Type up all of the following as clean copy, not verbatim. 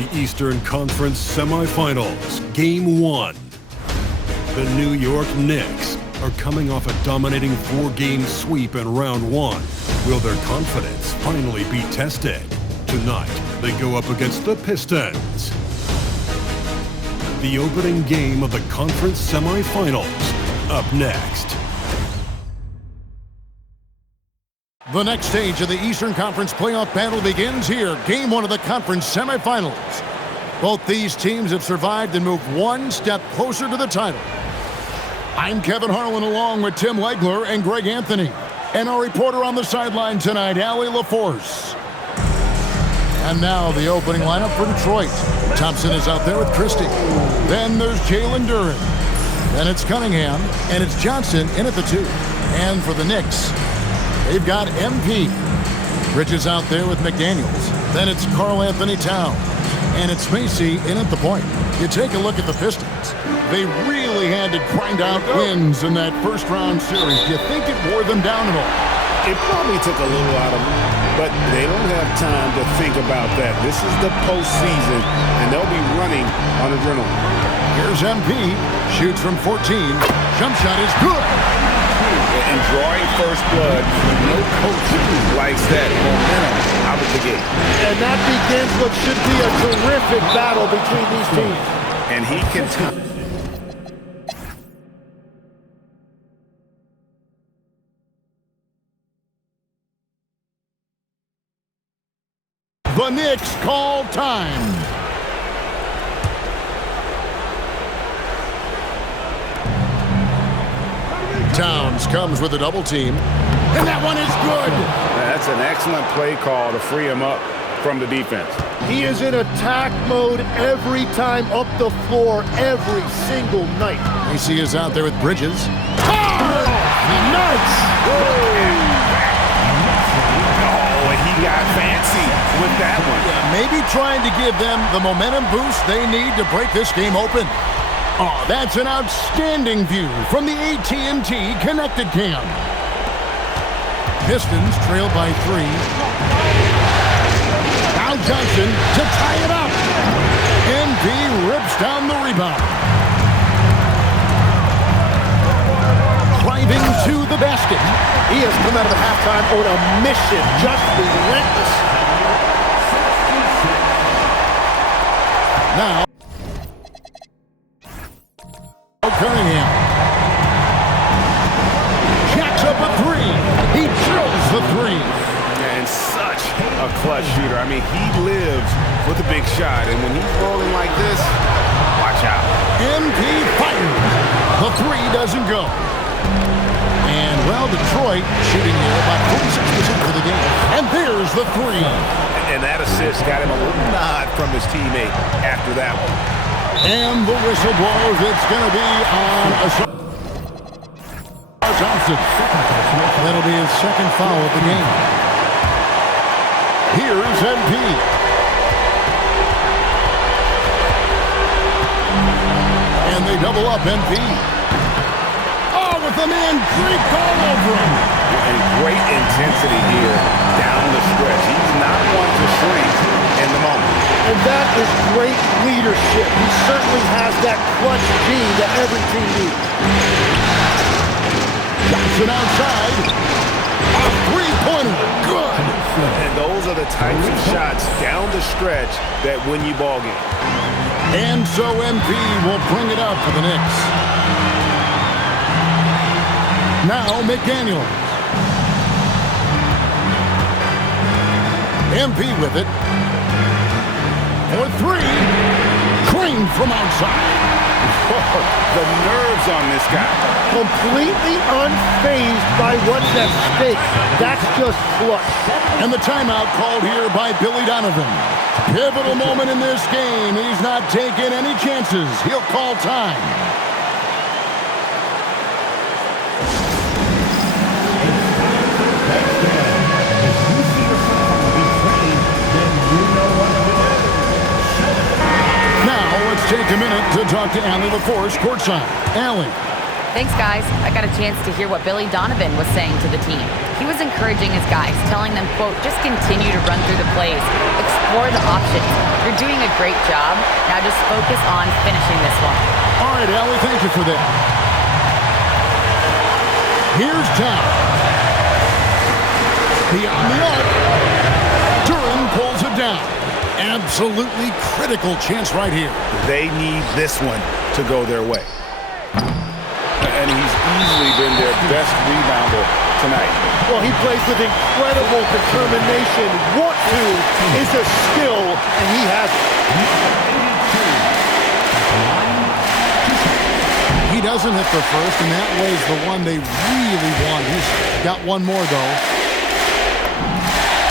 the Eastern Conference Semifinals, Game 1. The New York Knicks are coming off a dominating 4-game sweep in Round 1. Will their confidence finally be tested? Tonight, they go up against the Pistons. The opening game of the conference semifinals, up next. The next stage of the Eastern Conference playoff battle begins here. Game 1 of the conference semifinals. Both these teams have survived and moved one step closer to the title. I'm Kevin Harlan along with Tim Legler and Greg Anthony. And our reporter on the sideline tonight, Allie LaForce. And now the opening lineup for Detroit. Thompson is out there with Christie. Then there's Jalen Duren. Then it's Cunningham. And it's Johnson in at the 2. And for the Knicks, they've got MP. Bridges out there with McDaniels. Then it's Karl-Anthony Towns. And it's Macy in at the point. You take a look at the Pistons. They really had to grind out wins in that first-round series. Do you think it wore them down at all? It probably took a little out of them, but they don't have time to think about that. This is the postseason, and they'll be running on adrenaline. Here's MP. Shoots from 14. Jump shot is good. And drawing first blood, no coach likes that momentum out of the gate. And that begins what should be a terrific battle between these teams. And he can The Knicks call time. Towns comes with a double team. And that one is good. That's an excellent play call to free him up from the defense. He is in attack mode every time up the floor, every single night. AC is out there with Bridges. Oh, nice! He got fancy with that one. Yeah, maybe trying to give them the momentum boost they need to break this game open. Oh, that's an outstanding view from the AT&T Connected Cam. Pistons trail by 3. Now Johnson to tie it up. NB rips down the rebound. Driving to the basket. He has come out of the halftime on a mission, just relentless. Now, Cunningham. Jacks up a 3. He drills the 3. And such a clutch shooter. I mean, he lives with a big shot. And when he's rolling like this, watch out. MP fired. The 3 doesn't go. And, well, Detroit shooting here about 46% for the game. And there's the 3. And that assist got him a little nod from his teammate after that one. And the whistle blows. It's going to be on a Thompson. That'll be his second foul of the game. Here's MP. And they double up MP. Oh, with the man draped all over him. And great intensity here down the stretch. He's not one to shrink in the moment. And that is great leadership. He certainly has that clutch gene that every team needs. Johnson outside. A three-pointer. Good. And those are the types of shots down the stretch that win you ball games. And so MP will bring it up for the Knicks. Now McDaniels. MP with it. For 3. Cream from outside. The nerves on this guy. Completely unfazed by what's at stake. That's just clutch. And the timeout called here by Billy Donovan. Pivotal moment in this game. He's not taking any chances. He'll call time. Take a minute to talk to Allie LaForce courtside. Allie. Thanks, guys. I got a chance to hear what Billy Donovan was saying to the team. he was encouraging his guys, telling them, quote, just continue to run through the plays, explore the options. You're doing a great job. Now just focus on finishing this one. All right, Allie, thank you for that. Here's Tom. Beyond the arc. Duran pulls it down. Absolutely critical chance right here. They need this one to go their way. And he's easily been their best rebounder tonight. Well, he plays with incredible determination. Want to is a skill, and he has it. He doesn't hit the first, and that was the one they really want. He's got one more, though.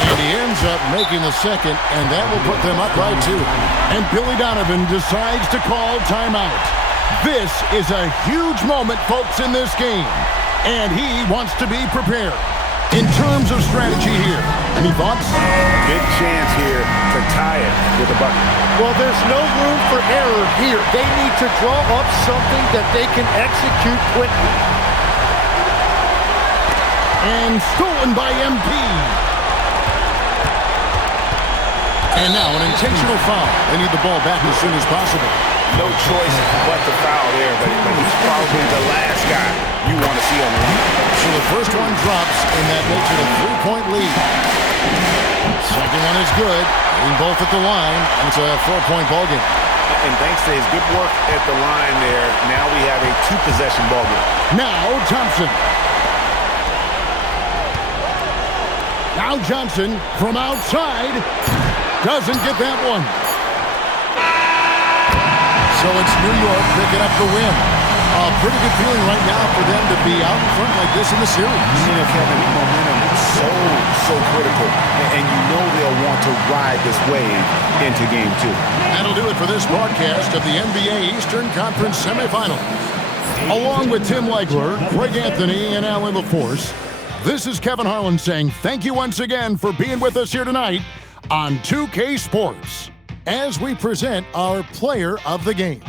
And he ends up making the second, and that will put them up by 2. And Billy Donovan decides to call timeout. This is a huge moment, folks, in this game. And he wants to be prepared. In terms of strategy here, any thoughts? Big chance here to tie it with a bucket. Well, there's no room for error here. They need to draw up something that they can execute quickly. And stolen by MP. And now an intentional foul. They need the ball back as soon as possible. No choice but to foul there, but he's probably the last guy you want to see on the line. So the first one drops, and that makes it a 3-point lead. Second one is good. Hitting both at the line, and it's a 4-point ball game. And thanks to his good work at the line there, now we have a 2-possession ball game. Now Thompson. Now Johnson from outside doesn't get that one. So it's New York picking up the win. A pretty good feeling right now for them to be out in front like this in the series. You know, Kevin, momentum is so critical. And you know they'll want to ride this wave into Game 2. That'll do it for this broadcast of the NBA Eastern Conference Semifinals. Along with Tim Legler, Greg Anthony, and Alan LaForce, this is Kevin Harlan saying thank you once again for being with us here tonight on 2K Sports as we present our player of the game.